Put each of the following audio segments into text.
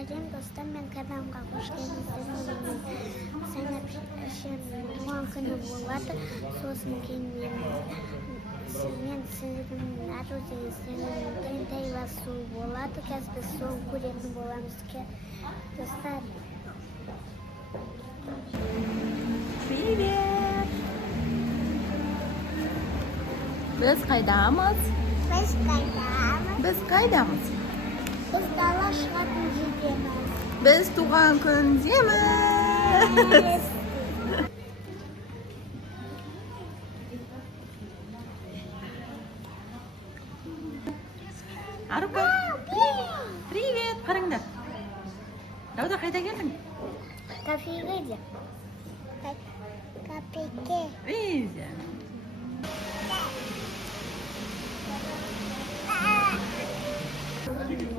Selam dostum, ben kanalıma hoş geldiniz. Sana tuğan günü болады. Сосын кейін мен сіздің арузыңыздың тайласу болады. Қазір біз сол көретін боламыз. Достар. Привет! Biz qaydamiz? Biz qaydamiz? Biz qaydamiz? Biz dala шығатын жердеміз. Biz tuğan kundemiz. Aruka. Привет, qaranglar. Davda qayda kelding? Kafega de. Kafega. Iza.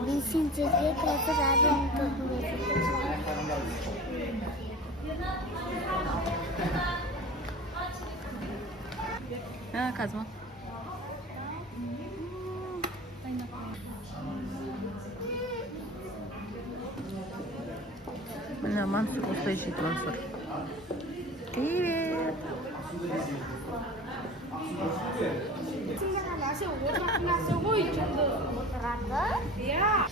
Ben sinirli kadar arayın topladım. Ha, Kazma. Mana Mansur usta eshit Mansur. Привет. Ya.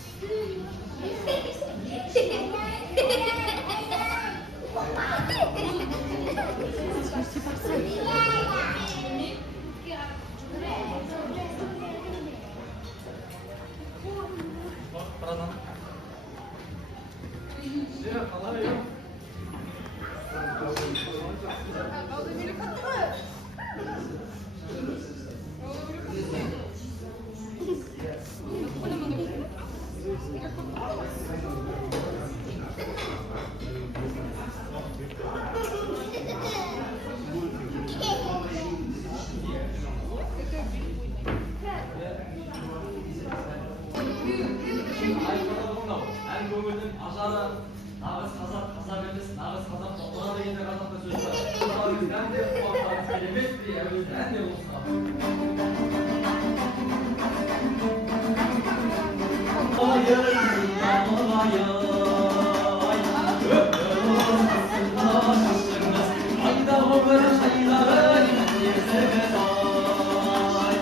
Nağız Kazak емес, nağız Kazak тоқтыға дегенде қазақта сөз бар. Өзінен де қуақтары керемет бе, өзінен де осыған. Айдағы бір шайғарын езімен ай.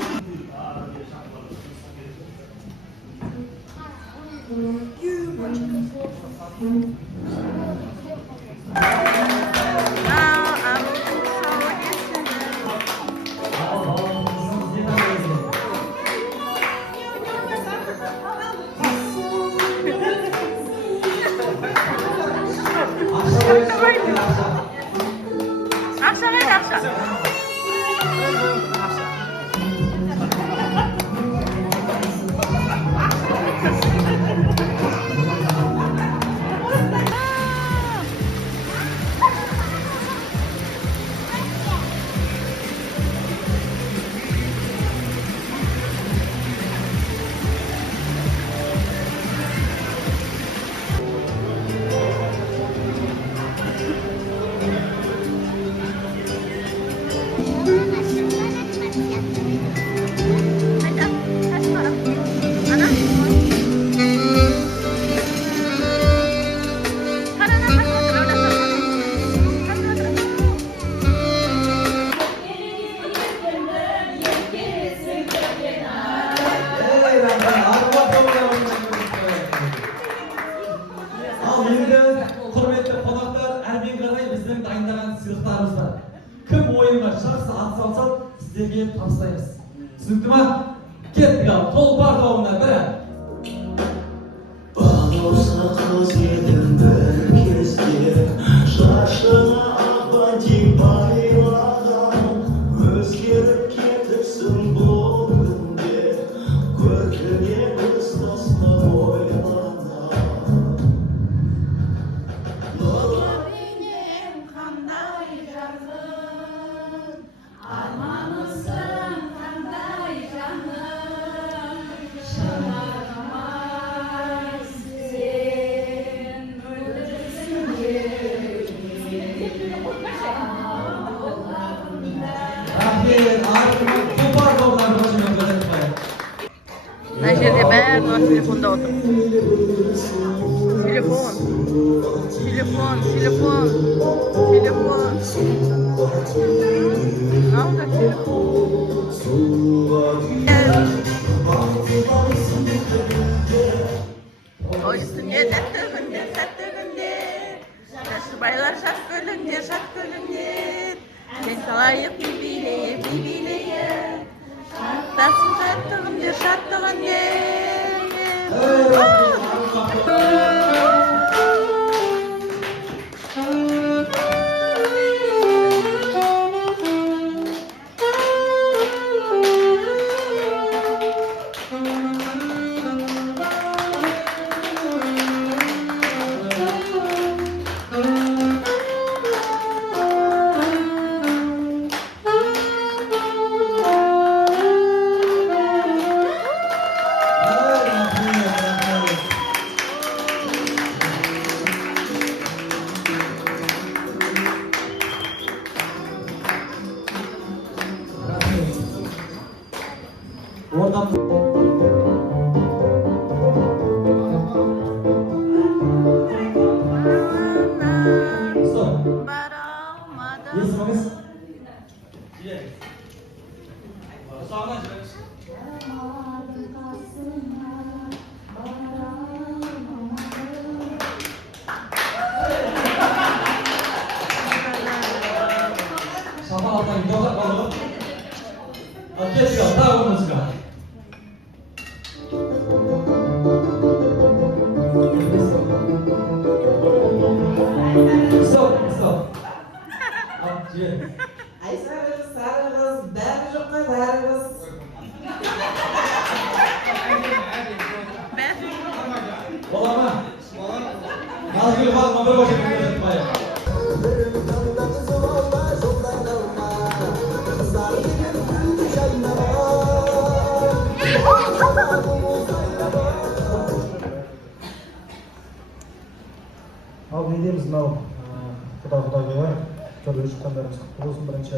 Akşam et akşam. Кім ойынға жақсы атсалса, сіздерге табыстаймыз. Түсінікті ма? Кеттік ал, тұлпар тауына бірі. Балауса қыз едің бір кезде, шашына апатик байлаған, өзгеріп кетіпсің бұл күнде, көркіңе көз тасқа ойлана. Mына жерде бәрі телефонда отыр. Телефон. Al da Oysunga tatlı günler. Yaşlı baylar şat gölünler. Ben kalayıp bibileye. Tasın şattığın Oradan Stop. Есіміңіз? Sağdan çıkarız. Şafa altından yoksa kalır. Geç kal, daha onu çıkar. Stop. Ciğer. Ay sarığız, bәрі жоққа бәріміз. Ola mı? Nazgül Fatma bir başa bir bayağı. Al ne deymiz mынау құда құдағилар төрлі шыққандарымыз құтты болсын бірінші